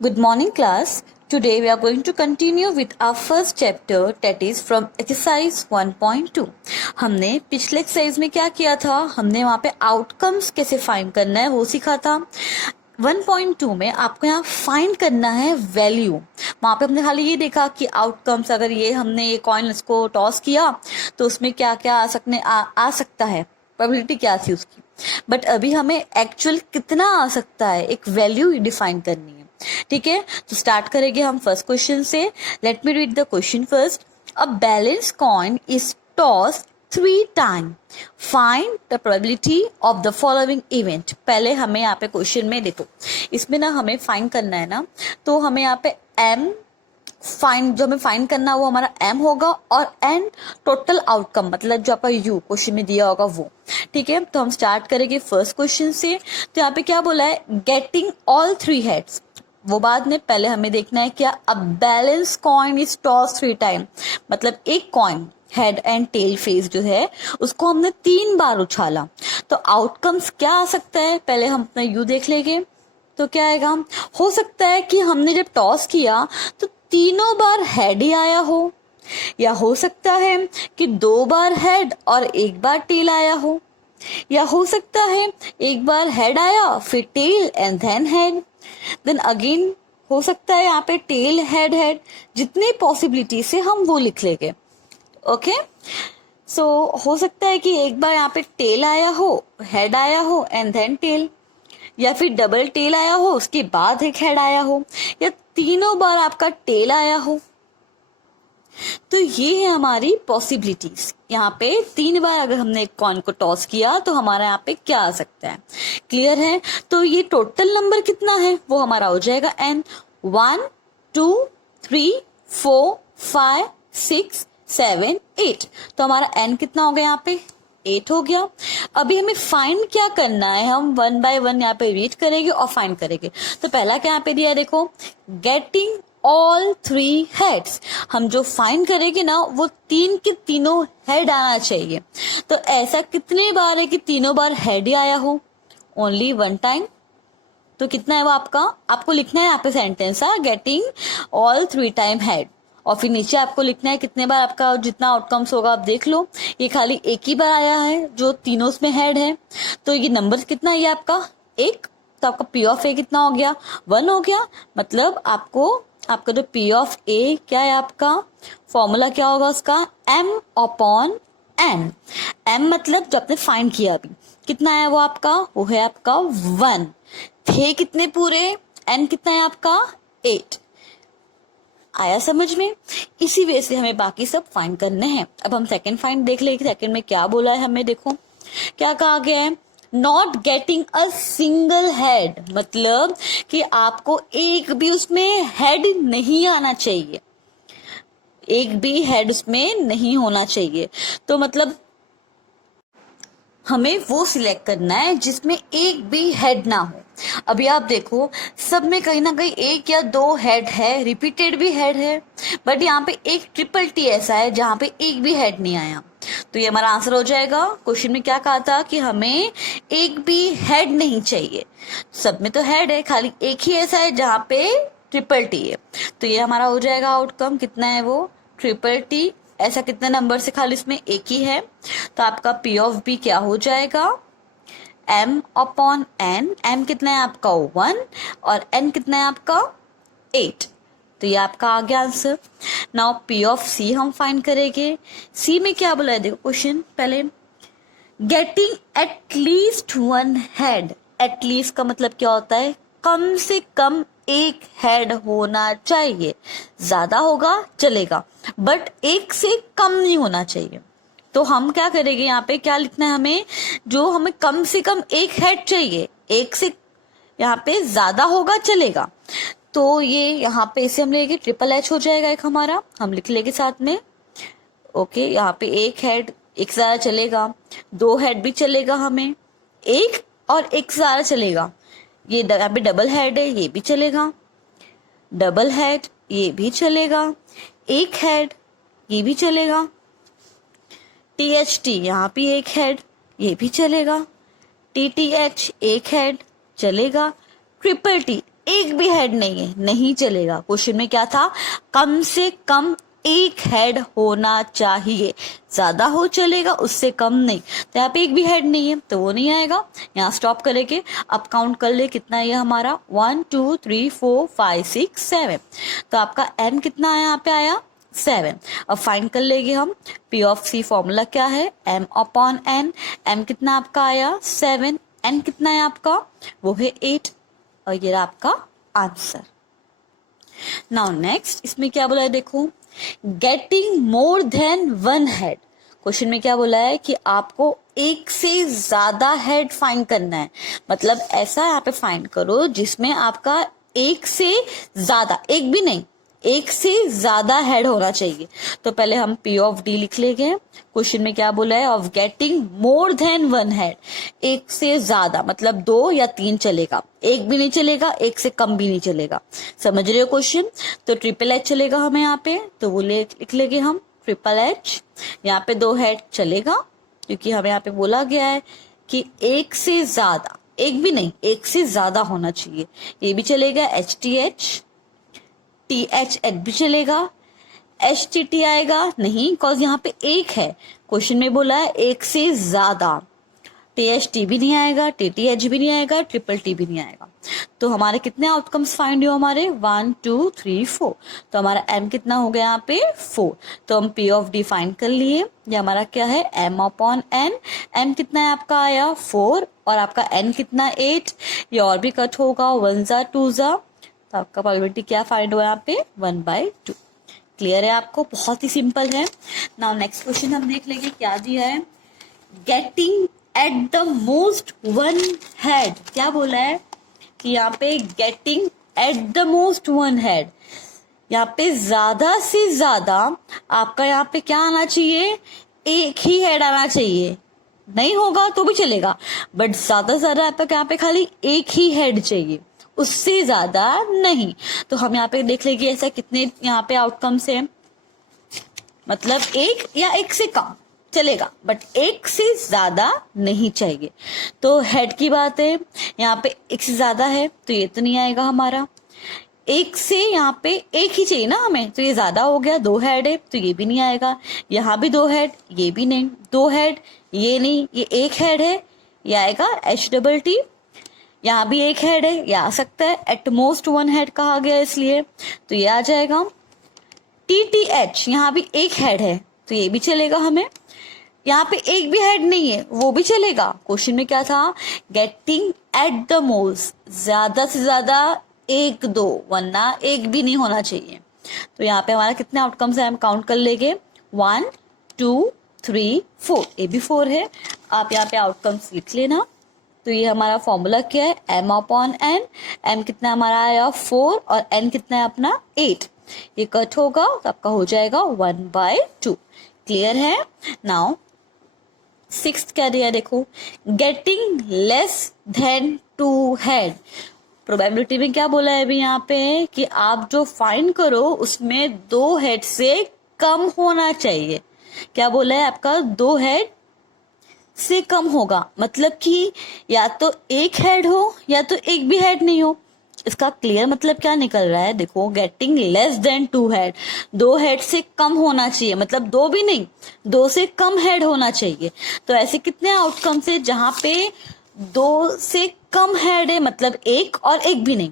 Good morning, class. Today we are going to continue with our first chapter, that is from exercise 1.2. हमने पिछले exercise में क्या किया था? हमने वहाँ पे आउटकम्स कैसे फाइंड करना है वो सीखा था. 1.2 में आपको यहाँ फाइंड करना है वैल्यू. वहाँ पे हमने खाली ये देखा कि आउटकम्स, अगर ये हमने ये कॉइन इसको टॉस किया तो उसमें क्या क्या आ सकता है, प्रोबेबिलिटी क्या थी उसकी. बट अभी हमें एक्चुअल कितना आ सकता है, एक वैल्यू डिफाइन करनी है. ठीक है, तो स्टार्ट करेंगे हम फर्स्ट क्वेश्चन से. Let me read the question first. A balance coin is toss 3 time. Find the probability of the following event. पहले हमें यहाँ पे क्वेश्चन में देखो, इसमें ना हमें फाइंड करना है ना, तो हमें यहाँ पे एम फाइंड, जो हमें फाइंड करना है वो हमारा एम होगा, और एन टोटल आउटकम, मतलब जो आपका यू क्वेश्चन में दिया होगा वो. ठीक है, तो हम स्टार्ट करेंगे फर्स्ट क्वेश्चन से. तो यहाँ पे क्या बोला है? Getting all 3 heads. वो बाद में, पहले हमें देखना है क्या. A balance coin is toss 3 time, मतलब एक coin head and tail face जो है उसको हमने 3 बार उछाला. तो आउटकम्स क्या आ सकता है, पहले हम अपना यू देख लेंगे. तो क्या आएगा? हो सकता है कि हमने जब टॉस किया तो तीनों बार हेड ही आया हो, या हो सकता है कि 2 बार हेड और 1 बार टेल आया हो, या हो सकता है एक बार हेड आया फिर tail and then head, then again हो सकता है यहाँ पे टेल हेड हेड. जितनी पॉसिबिलिटी से हम वो लिख लेंगे. ओके, सो हो सकता है कि एक बार यहाँ पे टेल आया हो, हेड आया हो एंड देन टेल, या फिर डबल टेल आया हो उसके बाद एक हेड आया हो, या तीनों बार आपका टेल आया हो. तो ये है हमारी पॉसिबिलिटीज. यहाँ पे 3 बार अगर हमने एक कॉइन को टॉस किया तो हमारा यहाँ पे क्या आ सकता है. क्लियर है? तो ये टोटल नंबर कितना है वो हमारा हो जाएगा एन. 1 2 3 4 5 6 7 8. तो हमारा एन कितना हो गया यहाँ पे? 8 हो गया. अभी हमें फाइंड क्या करना है, हम 1 बाय 1 यहाँ पे रीड करेंगे और फाइंड करेंगे. तो पहला क्या यहाँ पे दिया, देखो, गेटिंग ऑल 3 हेड्स. हम जो फाइंड करेंगे ना वो 3 के तीनों हेड आना चाहिए. तो ऐसा कितने बार है कि तीनों बार हेड ही आया हो? Only 1 time. तो कितना है वो आपका, आपको लिखना है यहाँ पे sentence, getting all 3 time head, और फिर नीचे आपको लिखना है कितने बार आपका जितना आउटकम्स होगा आप देख लो. ये खाली एक ही बार आया है जो तीनों उसमें हेड है. तो ये नंबर कितना है ये आपका 1. तो आपका पी ऑफ ए कितना हो गया? 1 हो गया. मतलब आपका जो पी ऑफ ए क्या है, आपका फॉर्मूला क्या होगा उसका? M upon N. एम मतलब जो आपने फाइंड किया अभी, कितना है वो आपका? वो है आपका 1. थे कितने पूरे? एन कितना है आपका? 8. आया समझ में? इसी वजह से हमें बाकी सब फाइंड करने हैं. अब हम सेकंड फाइंड देख लेंगे. सेकंड में क्या बोला है हमें, देखो क्या कहा गया है. Not getting a single head, मतलब कि आपको एक भी उसमें हेड नहीं आना चाहिए, एक भी हेड उसमें नहीं होना चाहिए. तो मतलब हमें वो सिलेक्ट करना है जिसमें एक भी हेड ना हो. अभी आप देखो, सब में कहीं ना कहीं 1 या 2 हेड है, रिपीटेड भी हेड है, बट यहाँ पे एक ट्रिपल टी ऐसा है जहाँ पे एक भी हेड नहीं आया. तो ये हमारा आंसर हो जाएगा. क्वेश्चन में क्या कहा था कि हमें एक भी हेड नहीं चाहिए. सब में तो हेड है, खाली एक ही ऐसा है जहाँ पे ट्रिपल टी है. तो ये हमारा हो जाएगा आउटकम. कितना है वो? Triple T. ऐसा कितने नंबर से खाली इसमें एक ही है. तो आपका पी ऑफ बी क्या हो जाएगा? M upon N. एम कितना है आपका? 1, और एन कितना है आपका? 8. तो ये आपका आ गया आंसर. नाउ पी ऑफ सी हम फाइंड करेंगे. सी में क्या बोला है, देखो क्वेश्चन पहले. Getting at least 1 head. At least का मतलब क्या होता है? कम से कम एक हेड होना चाहिए. ज्यादा होगा चलेगा, बट एक से कम नहीं होना चाहिए. तो हम क्या करेंगे, यहाँ पे क्या लिखना है हमें? जो हमें कम से कम एक हेड चाहिए, एक से यहाँ पे ज्यादा होगा चलेगा. तो ये यहाँ पे इसे हम लेंगे, ट्रिपल एच हो जाएगा एक हमारा, हम लिख लेंगे साथ में. ओके, यहाँ पे एक हेड, एक ज्यादा चलेगा, 2 हेड भी चलेगा हमें, एक और एक ज्यादा चलेगा. ये यहाँ पे डबल हेड है, ये भी चलेगा. डबल हेड ये भी चलेगा. एक हेड ये भी चलेगा. टी एच टी यहाँ भी एक हेड, ये भी चलेगा. टी टी एच एक हेड चलेगा. ट्रिपल टी एक भी हेड नहीं है, नहीं चलेगा। क्वेश्चन में क्या था, कम से कम एक हेड होना चाहिए, ज्यादा हो चलेगा, उससे कम नहीं। तो यहाँ पे एक भी हेड नहीं है तो वो नहीं आएगा। यहाँ स्टॉप करेंगे, अब काउंट कर ले कितना है हमारा, 1 2 3 4 5 6 7। तो आपका एम कितना है यहाँ पे आया, 7। अब फाइंड कर लेंगे हम पी ऑफ सी, फॉर्मूला क्या है, एम अपॉन एन। एम कितना आपका आया 7, एन कितना है आपका, वो है 8, और ये रहा आपका आंसर। नाउ नेक्स्ट, इसमें क्या बोला है देखो, getting more than one head. Question में क्या बोला है कि आपको एक से ज्यादा हेड फाइंड करना है, मतलब ऐसा यहाँ पे फाइंड करो जिसमें आपका एक से ज्यादा, एक भी नहीं, एक से ज्यादा हेड होना चाहिए। तो पहले हम पी ऑफ डी लिख लेंगे। क्वेश्चन में क्या बोला है, of getting more than one head, एक से ज्यादा मतलब 2 या 3 चलेगा, एक भी नहीं चलेगा, एक से कम भी नहीं चलेगा। समझ रहे हो क्वेश्चन? तो ट्रिपल एच चलेगा हमें यहाँ पे, तो वो लिख लेंगे हम ट्रिपल एच। यहाँ पे 2 हेड चलेगा क्योंकि हमें यहाँ पे बोला गया है कि एक से ज्यादा, एक भी नहीं, एक से ज्यादा होना चाहिए। ये भी चलेगा, H T H, T H H भी चलेगा, एच टी टी आएगा नहीं, बिकॉज यहाँ पे एक है, क्वेश्चन में बोला है एक से ज्यादा। टी एच टी भी नहीं आएगा, टी टी एच भी नहीं आएगा, ट्रिपल टी भी नहीं आएगा। तो हमारे कितने आउटकम्स फाइंड हुए हमारे, 1 2 3 4। तो हमारा एम कितना हो गया यहाँ पे 4। तो हम पी ऑफ डी फाइंड कर लिए। ये हमारा क्या है, एम अपॉन एन। एम कितना है आपका आया 4, और आपका एन कितना 8। ये और भी कट होगा, 1 जा 2 जा, तो आपका प्रोबेबिलिटी क्या फाइंड हुआ यहाँ पे, 1/2। क्लियर है आपको, बहुत ही सिंपल है। नाउ नेक्स्ट क्वेश्चन हम देख लेंगे क्या दिया है, getting at the most one head. क्या बोला है कि यहाँ पे getting at the most one head, यहाँ पे ज्यादा से ज्यादा आपका यहाँ पे क्या आना चाहिए, एक ही हेड आना चाहिए। नहीं होगा तो भी चलेगा, बट ज्यादा से ज्यादा आपका यहाँ पे खाली एक ही हेड चाहिए, उससे ज्यादा नहीं। तो हम यहाँ पे देख लेंगे ऐसा कितने यहाँ पे आउटकम्स है, मतलब एक या एक से कम चलेगा, बट एक से ज्यादा नहीं चाहिए। तो हेड की बात है, यहाँ पे एक से ज्यादा है तो ये तो नहीं आएगा हमारा। एक से यहाँ पे एक ही चाहिए ना हमें, तो ये ज्यादा हो गया, 2 हेड है तो ये भी नहीं आएगा। यहाँ भी 2 हेड, ये भी नहीं, 2 हेड, ये नहीं, ये एक हेड है, ये आएगा एच डबल टी। यहाँ भी एक हेड है, ये आ सकता है, एटमोस्ट वन हेड कहा गया इसलिए, तो ये आ जाएगा। टी टी एच, यहाँ भी एक हेड है तो ये भी चलेगा हमें। यहाँ पे एक भी हेड नहीं है, वो भी चलेगा। क्वेश्चन में क्या था, गेटिंग एट द मोस्ट, ज्यादा से ज्यादा 1 2, वरना एक भी नहीं होना चाहिए। तो यहाँ पे हमारा कितने आउटकम्स है हम काउंट कर लेंगे, 1 2 3 4, ये भी 4 है। आप यहाँ पे आउटकम्स लिख लेना। तो ये हमारा फॉर्मूला क्या है, एम अपॉन एन। एम कितना हमारा आया 4, और एन कितना है अपना 8। ये कट होगा तो आपका हो जाएगा 1/2। क्लियर है? नाउ 6th क्या दिया देखो, getting less than 2 head. Probability में क्या बोला है अभी यहाँ पे कि आप जो फाइंड करो उसमें 2 हेड से कम होना चाहिए। क्या बोला है आपका, 2 हेड से कम होगा, मतलब कि या तो एक हेड हो या तो एक भी हेड नहीं हो। इसका क्लियर मतलब क्या निकल रहा है, देखो getting less than 2 head, 2 head से कम होना चाहिए, मतलब 2 भी नहीं, 2 से कम हेड होना चाहिए। तो ऐसे कितने आउटकम्स है जहां पे 2 से कम हेड है, मतलब एक और एक भी नहीं।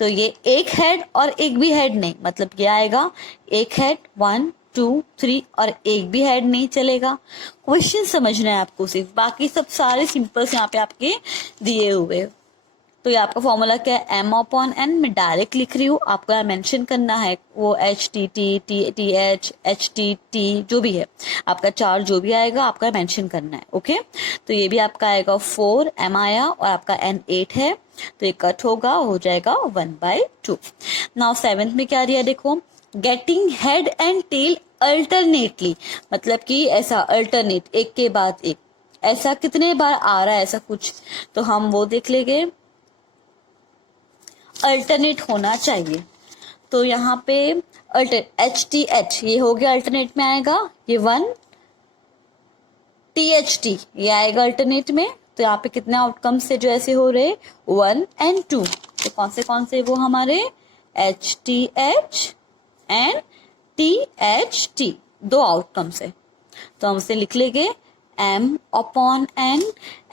तो ये एक हेड और एक भी हेड नहीं, मतलब क्या आएगा, एक हेड 1 2 3 और एक भी हेड नहीं चलेगा। क्वेश्चन समझना है आपको सिर्फ, बाकी सब सारे सिंपल्स यहाँ पे आपके दिए हुए। तो ये आपका फॉर्मूला क्या है, एम अपॉन एन। मैं डायरेक्ट लिख रही हूँ, आपको यहाँ मेंशन करना है वो H T T T T H H T T जो भी है आपका चार्ज जो भी आएगा आपका मेंशन करना है। ओके, तो ये भी आपका आएगा 4 एम आया, और आपका एन 8 है, तो ये कट होगा, हो जाएगा 1/2। नाउ 7th में क्या दिया देखो, getting head and tail alternately, मतलब कि ऐसा अल्टरनेट, एक के बाद एक, ऐसा कितने बार आ रहा है ऐसा कुछ, तो हम वो देख लेंगे, अल्टरनेट होना चाहिए। तो यहाँ पे एच टी एच ये हो गया, अल्टरनेट में आएगा, ये 1 टी एच टी ये आएगा अल्टरनेट में। तो यहाँ पे कितने आउटकम्स से जो ऐसे हो रहे, 1 और 2। तो कौन से वो हमारे HTH एंड THT, दो आउटकम्स है। तो हम इसे लिख लेंगे M/N।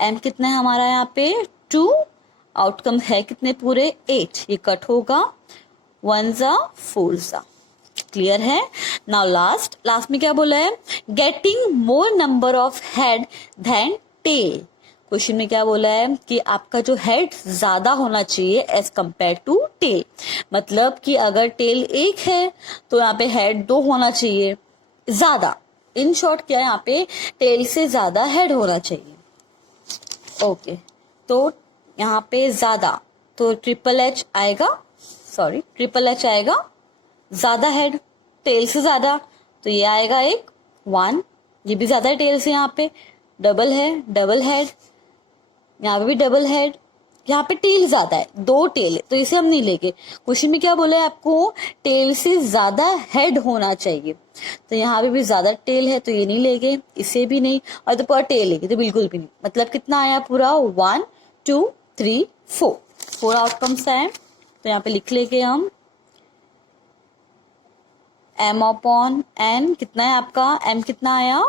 M कितना है हमारा यहाँ पे 2, आउटकम है कितने पूरे 8, ये कट होगा 1 ज़ा 4 ज़ा। क्लियर है। नाउ लास्ट में क्या बोला है, getting more number of head than tail. Question में क्या बोला है कि आपका जो हेड ज्यादा होना चाहिए एज कंपेयर टू टेल। मतलब कि अगर टेल 1 है तो यहाँ पे हेड 2 होना चाहिए ज्यादा। इन शॉर्ट क्या है, यहाँ पे टेल से ज्यादा हेड होना चाहिए। ओके, तो यहाँ पे ज्यादा तो ट्रिपल एच आएगा ज्यादा हेड टेल से ज्यादा, तो ये आएगा एक 1, ये भी ज्यादा है टेल से। यहाँ पे डबल हेड, यहाँ पे भी डबल हेड, यहाँ पे टेल ज्यादा है, 2 टेल है तो इसे हम नहीं लेंगे। क्वेश्चन में क्या बोला है आपको, टेल से ज्यादा हेड होना चाहिए, तो यहाँ पे भी ज्यादा टेल है तो ये नहीं लेंगे, इसे भी नहीं, और तो पूरा टेल लेंगे तो बिल्कुल भी नहीं। मतलब कितना आया पूरा 1 2 3 4 आउटकम्स आए। तो यहाँ पे लिख लेंगे हम M/N कितना है आपका, M कितना आया,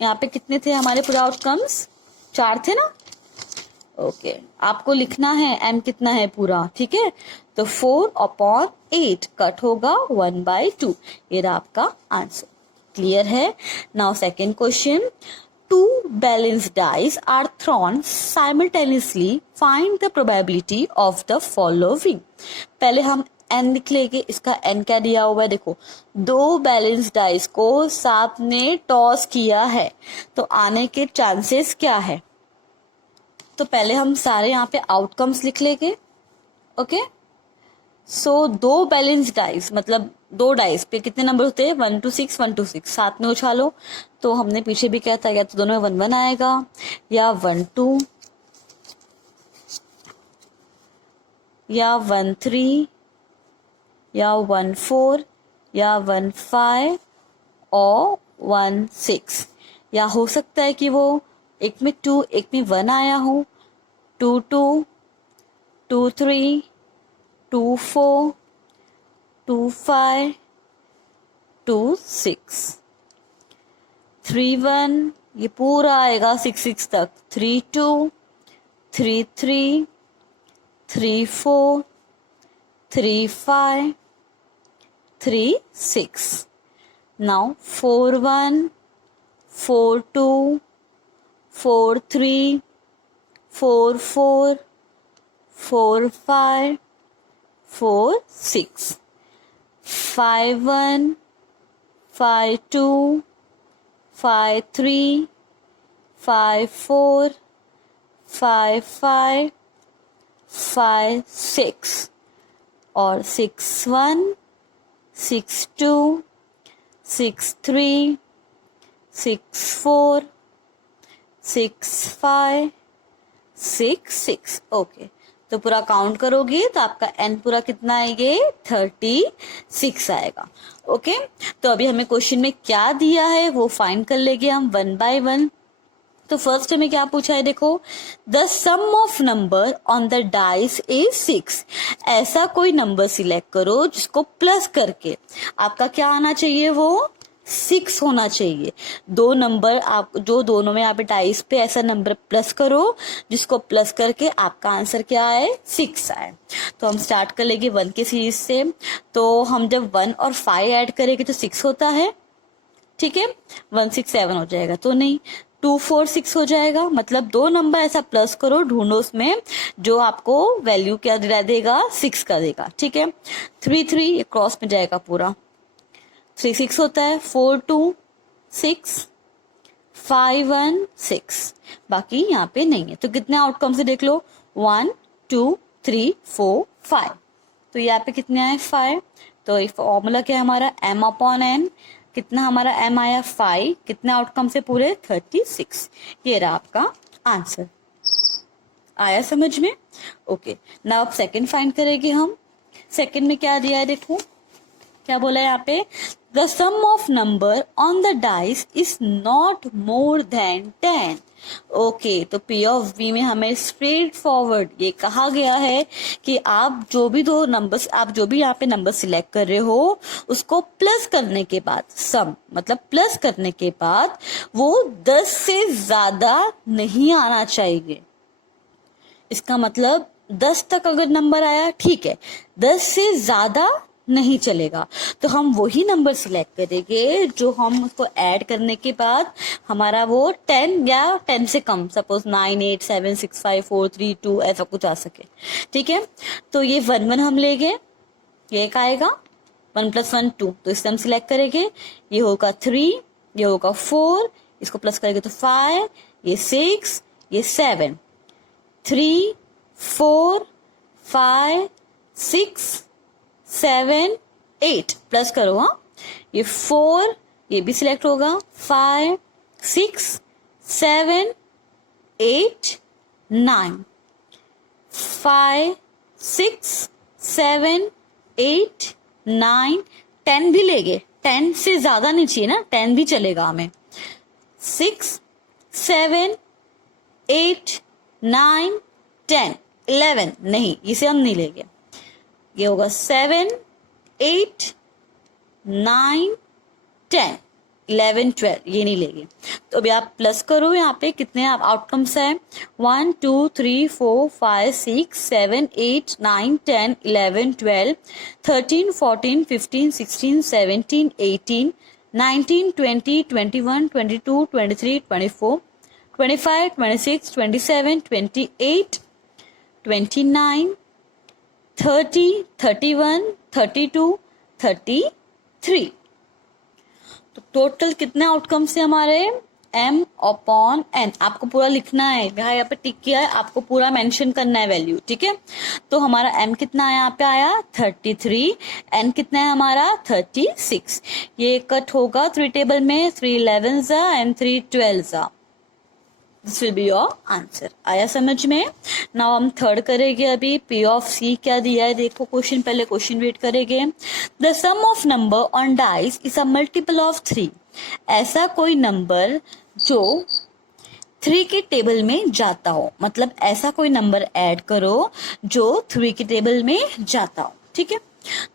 यहाँ पे कितने थे हमारे पूरे आउटकम्स, 4 थे ना। ओके, आपको लिखना है M कितना है पूरा, ठीक है। तो 4/8 कट होगा 1/2, ये रहा आपका आंसर। क्लियर है। Now second question, 2 balanced dice are thrown simultaneously, find the probability of the following। पहले हम n लिख लेंगे, इसका n क्या दिया हुआ है, देखो 2 बैलेंस डाइस को साथ ने टॉस किया है तो आने के चांसेस क्या है। तो पहले हम सारे यहाँ पे आउटकम्स लिख लेंगे। ओके, सो 2 बैलेंस डाइस मतलब 2 डाइस पे कितने नंबर होते हैं, 1 to 6 1 to 6, साथ में उछालो। तो हमने पीछे भी क्या था, या तो दोनों में 1 1 आएगा, या 1 2, या 1 3, या 1 4, या 1 5 और 1 6। या हो सकता है कि वो एक में 2 एक में 1 आया हो, 2 2 2 3 2 4 2 5 2 6 3 1, ये पूरा आएगा 6 6 तक, 3 2 3 3 3 4 3 5 3 6। नाउ 4 1 4 2 4 3 4 4 4 5 4 6 5 1 5 2 5 3 5 4 5 5 5 6 और 6 1 6 2 6 3 6 4 6 5 6 6। ओके, तो पूरा काउंट करोगे तो आपका n पूरा कितना आएगा, 36 आएगा। ओके, तो अभी हमें क्वेश्चन में क्या दिया है वो फाइंड कर लेंगे हम 1 by 1। तो फर्स्ट हमें क्या पूछा है, देखो the sum of number on the dice is 6। ऐसा कोई नंबर सिलेक्ट करो जिसको प्लस करके आपका क्या आना चाहिए, वो 6 होना चाहिए। 2 नंबर आप जो दोनों में यहाँ पे डाइस पे ऐसा नंबर प्लस करो जिसको प्लस करके आपका आंसर क्या आए, 6 आए। तो हम स्टार्ट कर लेंगे 1 के सीरीज से। तो हम जब 1 और 5 ऐड करेंगे तो 6 होता है, ठीक है। 1 6 7 हो जाएगा तो नहीं, 2 4 6 हो जाएगा। मतलब 2 नंबर ऐसा प्लस करो, ढूंढो उसमें जो आपको वैल्यू क्या देगा, 6 का देगा, ठीक है। 3 3 ये क्रॉस में जाएगा पूरा, 3 6 होता है, 4 2 6 5 1 6, बाकी यहाँ पे नहीं है। तो कितने आउटकम से देख लो, 1 2 3 4 5, तो यहाँ पे कितने आए, 5। तो फॉर्मूला क्या है हमारा, M/N, कितना हमारा M आया 5, कितने आउटकम से पूरे 36। ये रहा आपका आंसर। आया समझ में। ओके, नाउ अब सेकंड फाइंड करेंगे हम। सेकंड में क्या दिया है, देखो क्या बोला है यहाँ पे, the sum of number on the dice is not more than 10। Okay, तो पी ऑफ बी में हमें स्ट्रेट फॉरवर्ड ये कहा गया है कि आप जो भी दो नंबर्स, आप जो भी यहाँ पे नंबर सिलेक्ट कर रहे हो उसको प्लस करने के बाद, सम मतलब प्लस करने के बाद वो 10 से ज्यादा नहीं आना चाहिए। इसका मतलब 10 तक अगर नंबर आया ठीक है, 10 से ज्यादा नहीं चलेगा। तो हम वही नंबर सिलेक्ट करेंगे जो हम उसको ऐड करने के बाद हमारा वो 10 या 10 से कम, सपोज 9 8 7 6 5 4 3 2 ऐसा कुछ आ सके। ठीक है, तो ये 1 1 हम लेंगे, ये एक आएगा 1 + 1 2, तो इसे हम सिलेक्ट करेंगे। ये होगा 3, ये होगा 4, इसको प्लस करेंगे तो 5, ये 6, ये 7, 3 4 5 6 7 8 प्लस करो। हाँ, ये 4, ये भी सिलेक्ट होगा, 5 6 7 8 9, 5 6 7 8 9 10 भी लेंगे, 10 से ज्यादा नहीं चाहिए ना, 10 भी चलेगा हमें। 6 7 8 9 10 11 नहीं, इसे हम नहीं लेंगे। ये होगा 7 8 9 10 11 12, ये नहीं लेंगे। तो अभी आप प्लस करो, यहाँ पे कितने आप आउटकम्स हैं, 1 2 3 4 5 6 7 8 9 10 11 12 13 14 15 16 17 18 19 20 21 22 23 24 25 26 27 28 29 30 31 32 33। तो टोटल कितने आउटकम्स है हमारे, m/n। आपको पूरा लिखना है, यहाँ पे टिक किया है, आपको पूरा मेंशन करना है वैल्यू। ठीक है, तो हमारा m कितना है, यहाँ पे आया 33, n कितना है हमारा 36। ये कट होगा 3 टेबल में, 3 11s and 3 12s। This will be your answer. आया समझ में। नाउ हम थर्ड करेंगे। अभी पी ऑफ सी क्या दिया है देखो क्वेश्चन, पहले क्वेश्चन रीड करेंगे। The sum of number on dice is a multiple of 3। ऐसा कोई नंबर जो 3 के टेबल में जाता हो, मतलब ऐसा कोई नंबर ऐड करो जो 3 के टेबल में जाता हो। ठीक है,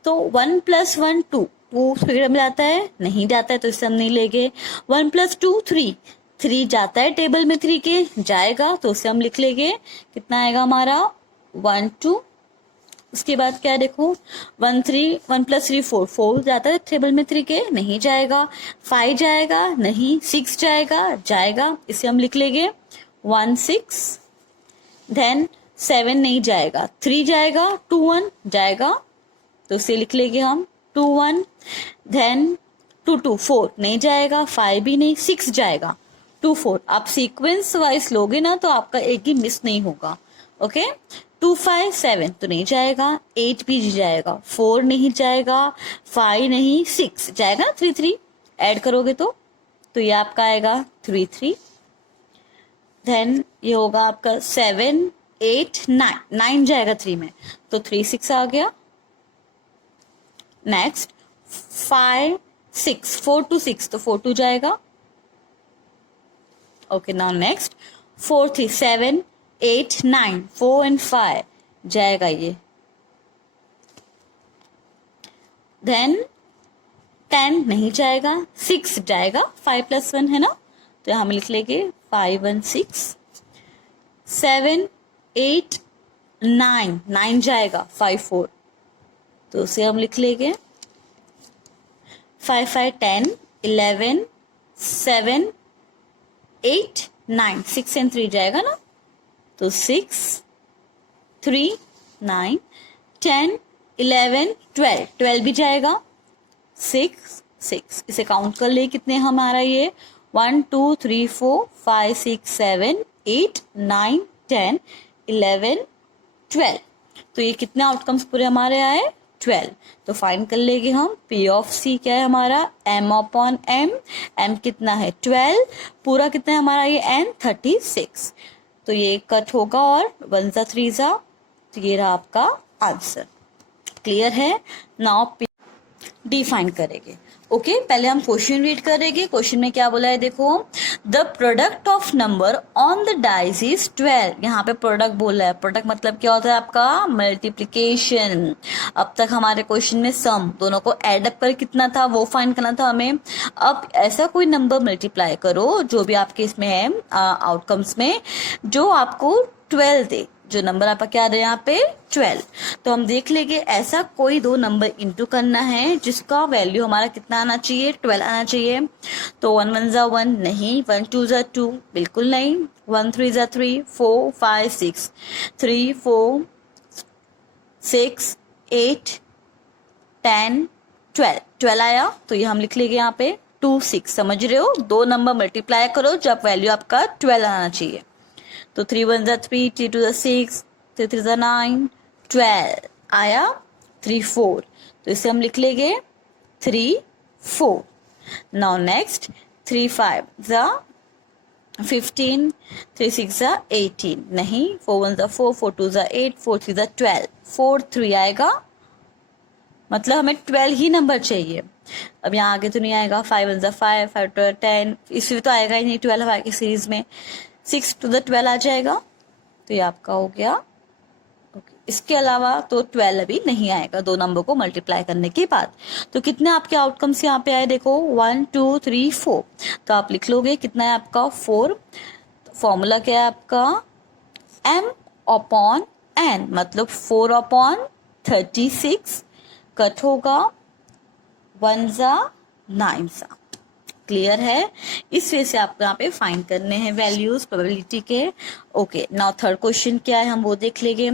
तो 1 + 1 2, 2 3 में जाता है, नहीं जाता है तो इसे हम नहीं लेंगे। 1 + 2 3, 3 जाता है टेबल में, 3 के जाएगा तो उसे हम लिख लेंगे। कितना आएगा हमारा 1 2। उसके बाद क्या देखो 1 + 3 4, 4 जाता है टेबल में 3 के, नहीं जाएगा। 5 जाएगा, नहीं। 6 जाएगा, जाएगा, इसे हम लिख लेंगे 1 6। देन 7 नहीं जाएगा, 3 जाएगा, 2 1 जाएगा तो इसे लिख लेंगे हम 2 1। देन 2 2 4 नहीं जाएगा, 5 भी नहीं, 6 जाएगा, 2 4। आप सीक्वेंस वाइज लोगे ना तो आपका एक ही मिस नहीं होगा। ओके, 2 5 7 तो नहीं जाएगा, 8 भी जाएगा, 4 नहीं जाएगा, 5 नहीं, 6 जाएगा, 3 3 ऐड करोगे तो ये आपका आएगा 3 3। देन ये होगा आपका 7 8 9, 9 जाएगा 3 में तो 3 6 आ गया। नेक्स्ट 5 6, 4 2 6 तो 4 2 जाएगा। ओके, नाउ नेक्स्ट 4 3 7 8 9, 4 and 5 जाएगा ये। देन 10 नहीं जाएगा, 6 जाएगा, 5 + 1 है ना तो यहाँ हम लिख लेंगे 5 1 6। 7 8 9, 9 जाएगा, 5 4 तो उसे हम लिख लेंगे 5 5 10 11 7 8 9, 6 and 3 जाएगा ना तो 6 3 9 10 11 12, 12 भी जाएगा, 6 6। इसे काउंट कर ले कितने हमारा ये 1 2 3 4 5 6 7 8 9 10 11 12। तो ये कितने आउटकम्स पूरे हमारे आए 12। तो फाइंड कर लेंगे हम पी ऑफ सी क्या है हमारा m/m। m कितना है 12, पूरा कितना है हमारा ये n 36। तो ये कट होगा और 1 + 3 तो ये रहा आपका आंसर। क्लियर है। नाउ डिफाइन करेंगे। ओके, पहले हम क्वेश्चन रीड करेंगे। क्वेश्चन में क्या बोला है देखो, the product of number on the dice is 12। यहाँ पे प्रोडक्ट बोला है। प्रोडक्ट मतलब क्या होता है आपका, मल्टीप्लीकेशन। अब तक हमारे क्वेश्चन में सम, दोनों को एड अप कर कितना था वो फाइंड करना था हमें। अब ऐसा कोई नंबर मल्टीप्लाई करो जो भी आपके इसमें है आउटकम्स में, जो आपको 12 दे। जो नंबर आपका क्या है यहाँ पे 12। तो हम देख लेंगे ऐसा कोई दो नंबर इंटू करना है जिसका वैल्यू हमारा कितना आना चाहिए, 12 आना चाहिए। तो 1 1 जा 1 नहीं, 1 2 जा 2 बिल्कुल नहीं, 1 3 जा 3, 4 5 6, 3 4 6 8 10 12 आया। तो ये हम लिख लेंगे यहाँ पे 2 6। समझ रहे हो, दो नंबर मल्टीप्लाई करो जब वैल्यू आपका 12 आना चाहिए। तो 3 1 जा 3, 3 2 जा 6, 3 3 जा 9, 12 आया। 3 4, तो इसे हम लिख लेंगे 3 4। नाउ नेक्स्ट 3 5 जा 15, 3 6 जा 18 नहीं, 4 1 जा 4, 4 2 जा 8, 4 3 जा 12, 4 3 आएगा। मतलब हमें 12 ही नंबर चाहिए। अब यहाँ आगे तो नहीं आएगा। 5 1 जा 5, 5 2 जा 10, इसमें तो आएगा ही नहीं 12 आएगा सीरीज में। 6 टू द 12 आ जाएगा। तो ये आपका हो गया। ओके, इसके अलावा तो 12 अभी नहीं आएगा दो नंबर को मल्टीप्लाई करने के बाद। तो कितने आपके आउटकम्स यहाँ पे आए देखो, 1 2 3 4। तो आप लिख लोगे कितना है आपका 4। फॉर्मूला क्या है आपका, m अपॉन n, मतलब 4 अपॉन 36 कट होगा 1 जा 9 सा। क्लियर है। इस वजह से आपको यहाँ पे फाइंड करने हैं वैल्यूज प्रोबेबिलिटी के। ओके, नाउ थर्ड क्वेश्चन क्या है हम वो देख लेंगे।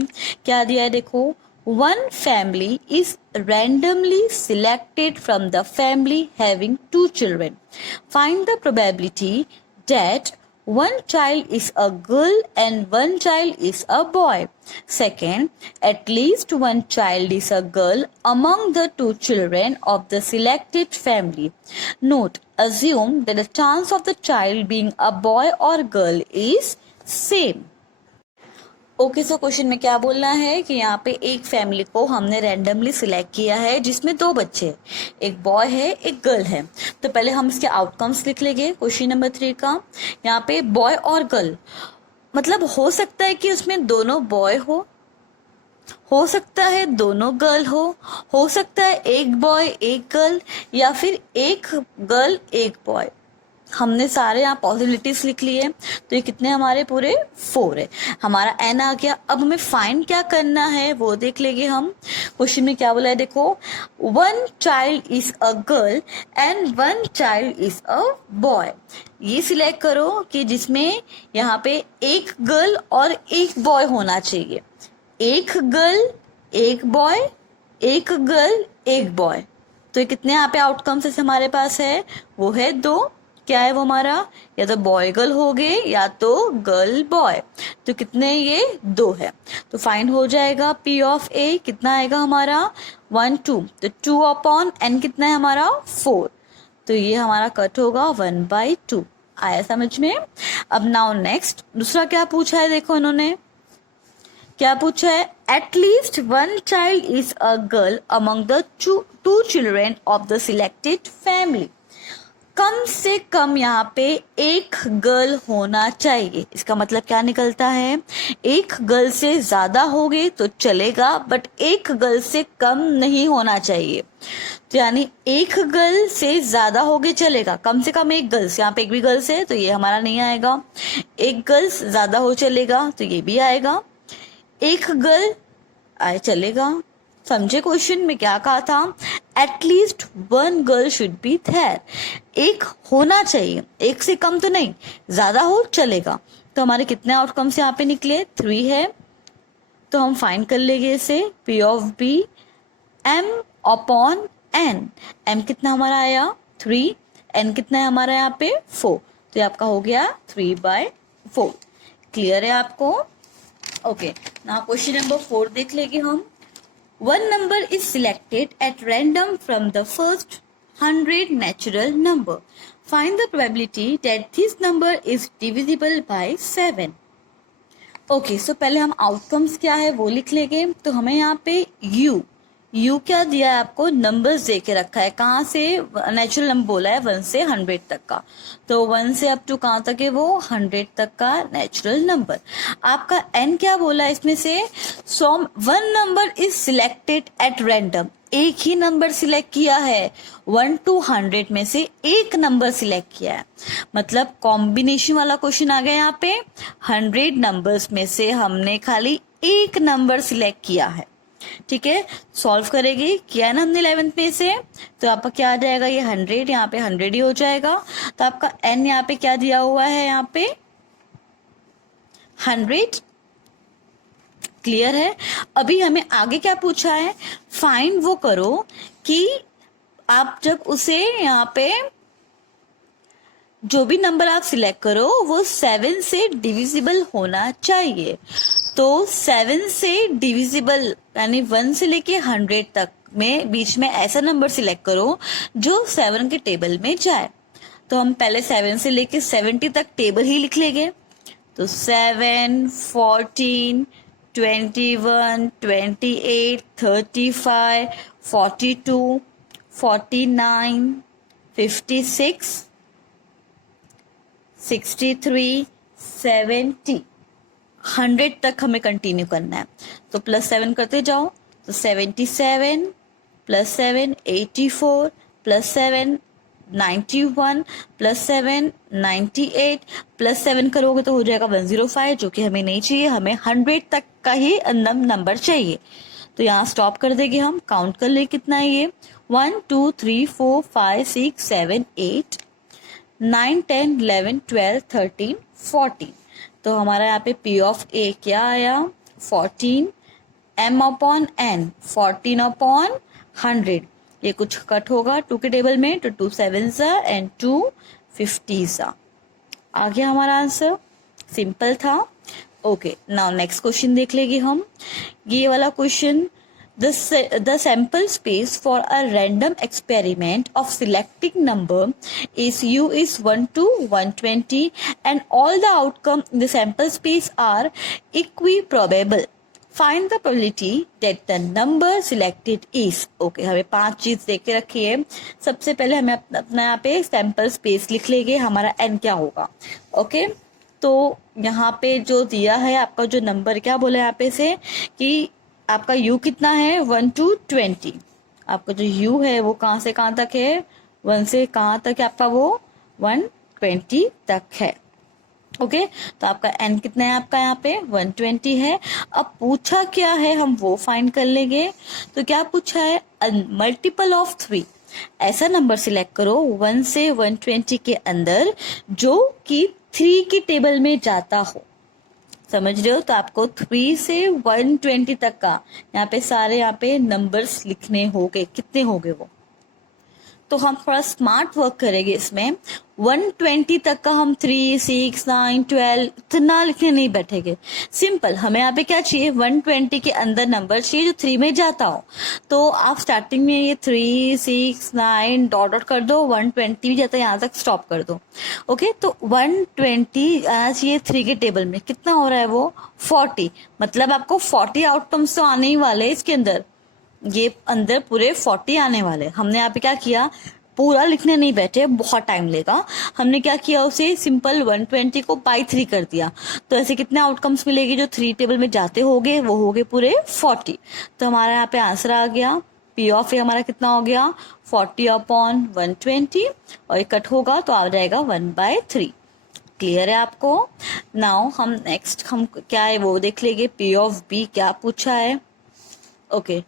क्या दिया है देखो, one family is randomly selected from the family having 2 children. Find the probability that one child is a girl and one child is a boy. Second, at least one child is a girl among the 2 children of the selected family. Note, assume that the chance of the child being a boy or girl is same. Okay, so question में क्या बोलना है कि यहाँ पे एक family को हमने रैंडमली सिलेक्ट किया है जिसमें 2 बच्चे हैं, एक बॉय है एक गर्ल है। तो पहले हम इसके आउटकम्स लिख लेंगे क्वेश्चन नंबर 3 का। यहाँ पे बॉय और गर्ल, मतलब हो सकता है कि उसमें दोनों बॉय हो सकता है दोनों गर्ल हो सकता है एक बॉय एक गर्ल, या फिर एक गर्ल एक बॉय। हमने सारे यहाँ पॉसिबिलिटीज लिख लिए। तो ये कितने हमारे पूरे 4 है। हमारा n आ गया। अब हमें फाइंड क्या करना है वो देख लेंगे हम। क्वेश्चन में क्या बोला है देखो, 1 child is a girl and 1 child is a boy. ये सिलेक्ट करो कि जिसमें यहाँ पे एक गर्ल और एक बॉय होना चाहिए। एक गर्ल एक बॉय, एक गर्ल एक बॉय। तो ये कितने यहाँ पे आउटकम्स हमारे पास है, वो है 2। क्या है वो हमारा, या तो बॉय गर्ल हो गए या तो गर्ल बॉय। तो कितने, ये 2 है। तो फाइंड हो जाएगा P ऑफ A कितना आएगा हमारा 1 2। तो 2 अपॉन n कितना है हमारा 4। तो ये हमारा कट होगा 1/2। आया समझ में। अब नाउ नेक्स्ट दूसरा क्या पूछा है देखो, इन्होंने क्या पूछा है, at least 1 child is a girl among the 2 children of the selected family. कम से कम यहाँ पे एक गर्ल होना चाहिए। इसका मतलब क्या निकलता है, एक गर्ल से ज्यादा हो गई तो चलेगा, बट एक गर्ल से कम नहीं होना चाहिए। तो यानी एक गर्ल से ज्यादा हो गई चलेगा, कम से कम एक गर्ल्स, यहाँ पे एक भी गर्ल्स है तो ये हमारा नहीं आएगा। एक गर्ल्स ज्यादा हो चलेगा तो ये भी आएगा। एक गर्ल आए चलेगा। समझे क्वेश्चन में क्या कहा था, at least 1 girl should be there. एक होना चाहिए, एक से कम तो नहीं, ज्यादा हो चलेगा। तो हमारे कितने आउटकम्स यहाँ पे निकले, 3 है। तो हम फाइंड कर लेंगे इसे, P of B M upon N। M कितना हमारा आया 3, N कितना है हमारा यहाँ पे 4। तो ये आपका हो गया 3/4। क्लियर है आपको। ओके, नाउ क्वेश्चन नंबर 4 देख लेंगे हम। One number is selected at random from the first 100 natural number. Find the probability that this number is divisible by 7. Okay, सो पहले हम आउटकम्स क्या है वो लिख लेंगे। तो हमें यहाँ पे U यू क्या दिया है आपको, नंबर्स दे के रखा है, कहाँ से, नेचुरल नंबर बोला है 1 से 100 तक का, तो 1 से अप टू कहाँ तक है वो 100 तक का नेचुरल नंबर। आपका एन क्या बोला है इसमें से, from one number is selected at random, एक ही नंबर सिलेक्ट किया है, 1 to 100 में से एक नंबर सिलेक्ट किया है, मतलब कॉम्बिनेशन वाला क्वेश्चन आ गया यहाँ पे। 100 नंबर्स में से हमने खाली एक नंबर सिलेक्ट किया है, ठीक है। सॉल्व करेगी, किया ना हमने 11th में से, तो आपका क्या आ जाएगा, ये 100 यहाँ पे 100 ही हो जाएगा। तो आपका n यहाँ पे क्या दिया हुआ है, यहाँ पे 100, क्लियर है। अभी हमें आगे क्या पूछा है, फाइंड वो करो कि आप जब उसे यहाँ पे जो भी नंबर आप सिलेक्ट करो वो 7 से डिविजिबल होना चाहिए। तो 7 से डिविजिबल यानी 1 से लेके 100 तक में बीच में ऐसा नंबर सिलेक्ट करो जो 7 के टेबल में जाए। तो हम पहले 7 से लेके 70 तक टेबल ही लिख लेंगे। तो 7, 14, 21, 28, 35, 42, 49, 56, 63, 70, 100 तक हमें कंटिन्यू करना है। तो +7 करते जाओ, तो 77 +7 84 +7 91 +7 98 +7 करोगे तो हो जाएगा 105, जो कि हमें नहीं चाहिए, हमें 100 तक का ही नंबर चाहिए। तो यहाँ स्टॉप कर देंगे, हम काउंट कर ले कितना है ये, 1 2 3 4 5 6 7 8 9 10 11 12 13 14। तो हमारा यहाँ पे P ऑफ A क्या आया, 14, M/N 14/100। ये कुछ कट होगा 2 के टेबल में, तो 2 7s एंड 2 50s आ गया हमारा आंसर। सिंपल था। ओके, नाउ नेक्स्ट क्वेश्चन देख लेंगे हम। ये वाला question, the sample space for a random experiment of selecting number is u is 1 to 120 and all the outcome in the sample space are equiprobable. Find the probability that the number selected is. Okay, हमें 5 चीज देख के रखी है। सबसे पहले हमें अपना यहाँ पे सैम्पल स्पेस लिख लेंगे, हमारा n क्या होगा। ओके, तो यहाँ पे जो दिया है आपका जो नंबर क्या बोला है यहाँ पे से कि आपका u कितना है, 1 to 20। आपका जो u है वो कहाँ से कहाँ तक है, 1 से कहाँ तक है आपका, वो 120 तक है। ओके, तो आपका n कितना है आपका यहाँ पे 120 है। अब पूछा क्या है हम वो फाइंड कर लेंगे। तो क्या पूछा है, मल्टीपल ऑफ 3, ऐसा नंबर सिलेक्ट करो 1 से 120 के अंदर जो कि 3 की टेबल में जाता हो। समझ रहे हो, तो आपको 3 से 120 तक का यहाँ पे सारे यहाँ पे नंबर्स लिखने होंगे। कितने होंगे वो, तो हम थोड़ा स्मार्ट वर्क करेंगे इसमें। 120 तक का हम 3, 6, 9, 12 इतना लिखने नहीं बैठेंगे। सिंपल, हमें यहाँ पे क्या चाहिए, 120 के अंदर नंबर चाहिए जो 3 में जाता हो। तो आप स्टार्टिंग में ये 3, 6, 9 डॉट डॉट कर दो, 120 भी जाता है यहाँ तक स्टॉप कर दो। ओके, तो 120 आना चाहिए 3 के टेबल में। कितना हो रहा है वो, 40। मतलब आपको 40 आउटकम्स तो आने ही वाले इसके अंदर, ये अंदर पूरे 40 आने वाले। हमने यहाँ पे क्या किया, पूरा लिखने नहीं बैठे, बहुत टाइम लेगा। हमने क्या किया, उसे सिंपल 120 को बाई 3 कर दिया। तो ऐसे कितने आउटकम्स मिलेगी जो 3 टेबल में जाते होंगे, वो हो गए पूरे 40। तो हमारा यहाँ पे आंसर आ गया, P ऑफ A हमारा कितना हो गया, 40/120, और ये कट होगा तो आ जाएगा 1/3। क्लियर है आपको। नाउ हम नेक्स्ट हम क्या है वो देख लेंगे। P ऑफ B क्या पूछा है। Okay,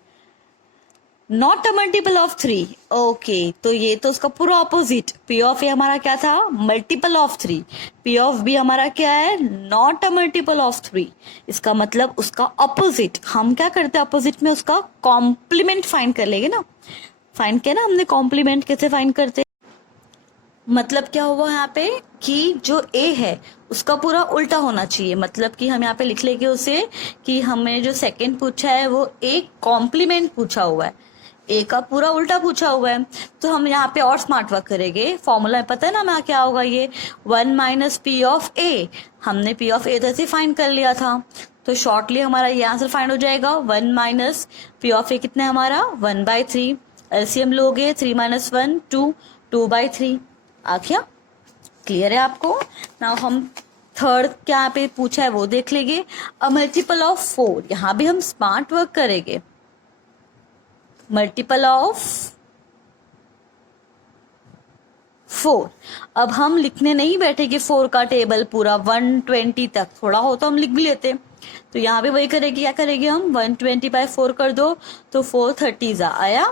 not a multiple of 3। Okay, तो ये तो उसका पूरा ऑपोजिट। P ऑफ A हमारा क्या था, multiple of 3। P of B हमारा क्या है, नॉट अ मल्टीपल ऑफ 3। इसका मतलब उसका ऑपोजिट। हम क्या करते हैं ऑपोजिट में, उसका कॉम्प्लीमेंट फाइंड कर लेंगे ना। फाइंड किया ना हमने, कॉम्प्लीमेंट कैसे फाइंड करते, मतलब क्या हुआ यहाँ पे कि जो A है उसका पूरा उल्टा होना चाहिए। मतलब कि हम यहाँ पे लिख लेंगे उसे कि हमें जो सेकंड पूछा है वो एक कॉम्प्लीमेंट पूछा हुआ है, A का पूरा उल्टा पूछा हुआ है। तो हम यहाँ पे और स्मार्ट वर्क करेंगे। फॉर्मूला पता है ना हमें क्या होगा, ये 1 - P ऑफ A। हमने P ऑफ A तो ऐसे फाइंड कर लिया था, तो शॉर्टली हमारा ये आंसर फाइंड हो जाएगा 1 माइनस पी ऑफ ए कितना है हमारा 1/3। एलसीएम लोगे 3 माइनस 1 2, 2/3 आ गया। क्लियर है आपको। नाउ हम थर्ड क्या पे पूछा है वो देख लेंगे। अ मल्टीपल ऑफ 4, यहाँ भी हम स्मार्ट वर्क करेंगे। मल्टीपल ऑफ 4, अब हम लिखने नहीं बैठेंगे 4 का टेबल पूरा 120 तक, थोड़ा हो तो हम लिख भी लेते। तो यहाँ भी वही करेगी, क्या करेंगे हम 120/4 कर दो तो 430 आया।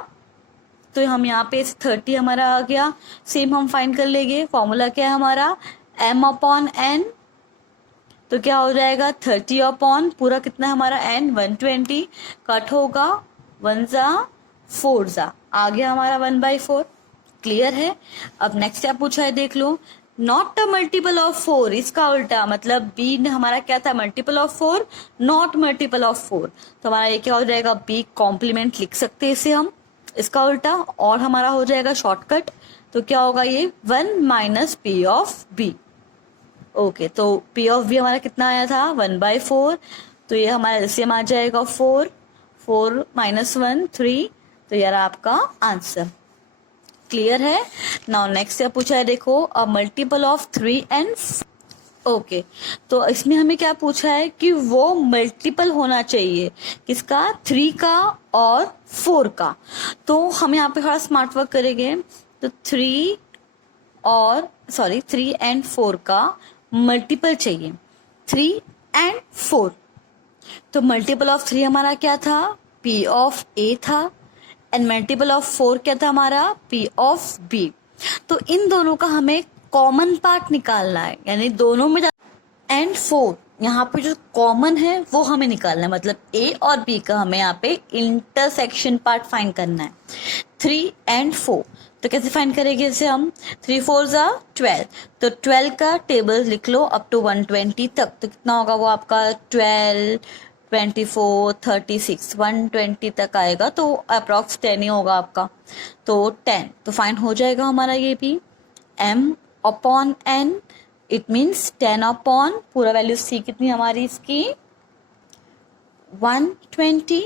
तो हम यहाँ पे 30 हमारा आ गया। सेम हम फाइंड कर लेंगे। फॉर्मूला क्या है हमारा m/n, तो क्या हो जाएगा 30 अपॉन पूरा कितना हमारा n 120 कट होगा 1 जा 4 जा, आ गया हमारा 1/4। क्लियर है। अब नेक्स्ट क्या पूछा है देख लो। नॉट अ मल्टीपल ऑफ 4, इसका उल्टा मतलब b ने हमारा क्या था multiple of 4, not multiple of 4। तो हमारा ये क्या हो जाएगा b कॉम्प्लीमेंट लिख सकते हैं इसे हम, इसका उल्टा, और हमारा हो जाएगा शॉर्टकट। तो क्या होगा ये 1 minus p of b। Okay, तो p ऑफ b हमारा कितना आया था 1/4। तो ये हमारा एलसीएम आ जाएगा 4, 4 माइनस 1 3। तो यार आपका आंसर। क्लियर है। नाउ नेक्स्ट क्या पूछा है देखो। अ मल्टीपल ऑफ 3 एंड ओके, तो इसमें हमें क्या पूछा है कि वो मल्टीपल होना चाहिए किसका 3 का और 4 का। तो हम यहाँ पे थोड़ा स्मार्ट वर्क करेंगे। तो 3 एंड 4 का मल्टीपल चाहिए 3 एंड 4। तो मल्टीपल ऑफ 3 हमारा क्या था p ऑफ a था, एंड मल्टीपल ऑफ 4 क्या था हमारा p ऑफ b। तो इन दोनों का हमें कॉमन पार्ट निकालना है, यानी दोनों में एंड 4 यहाँ पे जो कॉमन है वो हमें निकालना है, मतलब a और b का हमें यहाँ पे इंटरसेक्शन पार्ट फाइंड करना है 3 एंड 4। तो कैसे फाइंड करेंगे इसे हम 3 4 जा 12। तो 12 का टेबल लिख लो अप टू 120 तक। तो कितना होगा वो आपका 12 24 36 120 तक आएगा, तो अप्रॉक्स 10 ही होगा आपका। तो 10 तो फाइंड हो जाएगा हमारा ये भी m/n, इट मीन्स 10 अपॉन पूरा वैल्यू c कितनी हमारी इसकी 120।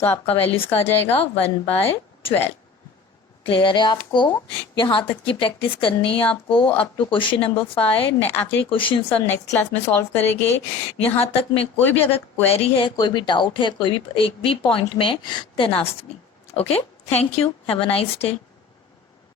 तो आपका वैल्यू इसका आ जाएगा 1/12। क्लियर है आपको। यहाँ तक की प्रैक्टिस करनी है आपको अप टू क्वेश्चन नंबर 5। आखिरी क्वेश्चन हम नेक्स्ट क्लास में सॉल्व करेंगे। यहाँ तक में कोई भी अगर क्वेरी है, कोई भी डाउट है, कोई भी एक भी पॉइंट में, then ask me. Okay, thank you, have a nice day.